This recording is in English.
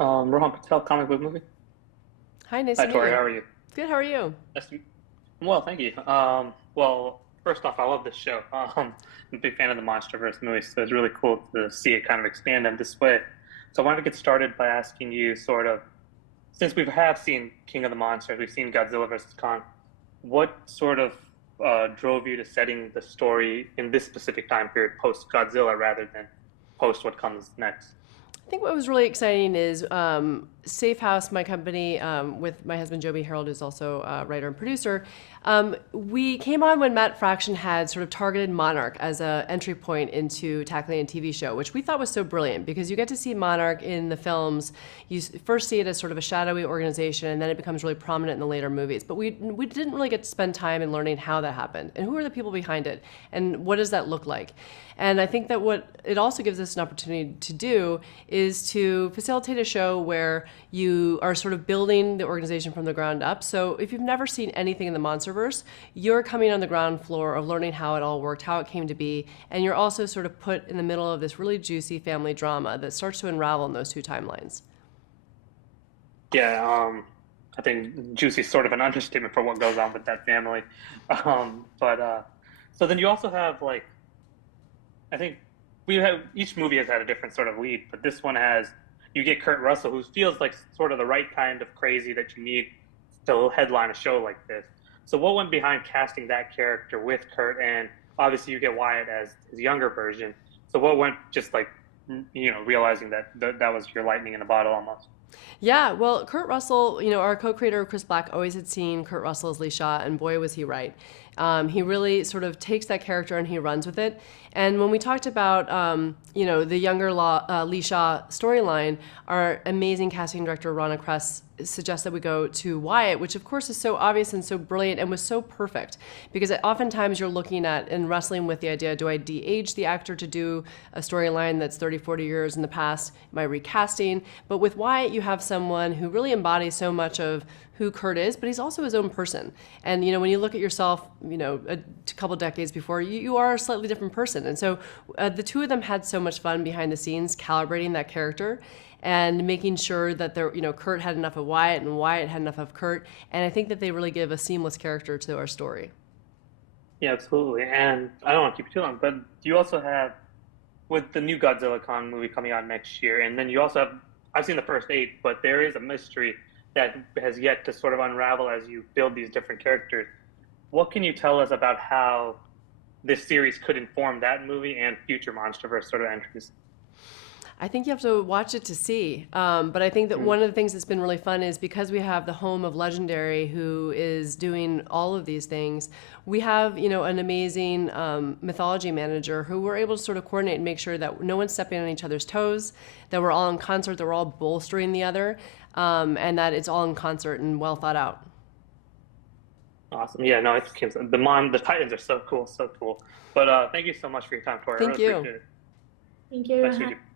Rohan Patel, comic book movie. Hi, nice Hi, to meet Tori. you. How are you? Good, how are you? Nice to meet Well, thank you. Well, first off, I love this show. I'm a big fan of the MonsterVerse movies, so it's really cool to see it kind of expand in this way. So I wanted to get started by asking you, sort of, since we have seen King of the Monsters, we've seen Godzilla versus Kong. What sort of drove you to setting the story in this specific time period, post Godzilla, rather than post what comes next? I think what was really exciting is Safe House, my company, with my husband Joby Harold, who's also a writer and producer. We came on when Matt Fraction had sort of targeted Monarch as an entry point into tackling a TV show, which we thought was so brilliant because you get to see Monarch in the films. First see it as sort of a shadowy organization, and then it becomes really prominent in the later movies. But we didn't really get to spend time in learning how that happened and who are the people behind it and what does that look like. And I think that what it also gives us an opportunity to do is to facilitate a show where you are sort of building the organization from the ground up. So if you've never seen anything in the MonsterVerse, you're coming on the ground floor of learning how it all worked, how it came to be, and you're also sort of put in the middle of this really juicy family drama that starts to unravel in those two timelines. Yeah, I think juicy is sort of an understatement for what goes on with that family. But so then you also have, like, I think we have each movie has had a different sort of lead, but this one has, you get Kurt Russell, who feels like sort of the right kind of crazy that you need to headline a show like this. So what went behind casting that character with Kurt, and obviously you get Wyatt as his younger version. So what went, just like, realizing that that was your lightning in a bottle almost. Yeah, well, Kurt Russell, our co-creator Chris Black always had seen Kurt Russell as Lee Shaw, and boy was he right. He really sort of takes that character and he runs with it. And when we talked about, the younger Lee Shaw storyline, our amazing casting director Rana Kress suggests that we go to Wyatt, which of course is so obvious and so brilliant and was so perfect because oftentimes you're looking at and wrestling with the idea, do I de-age the actor to do a storyline that's 30, 40 years in the past? Am I recasting? But with Wyatt, you have someone who really embodies so much of who Kurt is, but he's also his own person. And when you look at yourself, a couple decades before, you are a slightly different person. And so the two of them had so much fun behind the scenes calibrating that character and making sure that Kurt had enough of Wyatt and Wyatt had enough of Kurt. And I think that they really give a seamless character to our story. Yeah, absolutely. And I don't want to keep you too long, but you also have, with the new Godzilla Kong movie coming out next year, and then you also have, I've seen the first eight, but there is a mystery that has yet to sort of unravel as you build these different characters. What can you tell us about how this series could inform that movie and future MonsterVerse sort of entries? I think you have to watch it to see. But I think that one of the things that's been really fun is because we have the home of Legendary who is doing all of these things, we have, an amazing mythology manager who we're able to sort of coordinate and make sure that no one's stepping on each other's toes, that we're all in concert, that we're all bolstering the other, and that it's all in concert and well thought out. Awesome. Yeah, no, the Titans are so cool, so cool. But thank you so much for your time, Tori. I Thank really you. appreciate it. Thank you. Nice to meet you.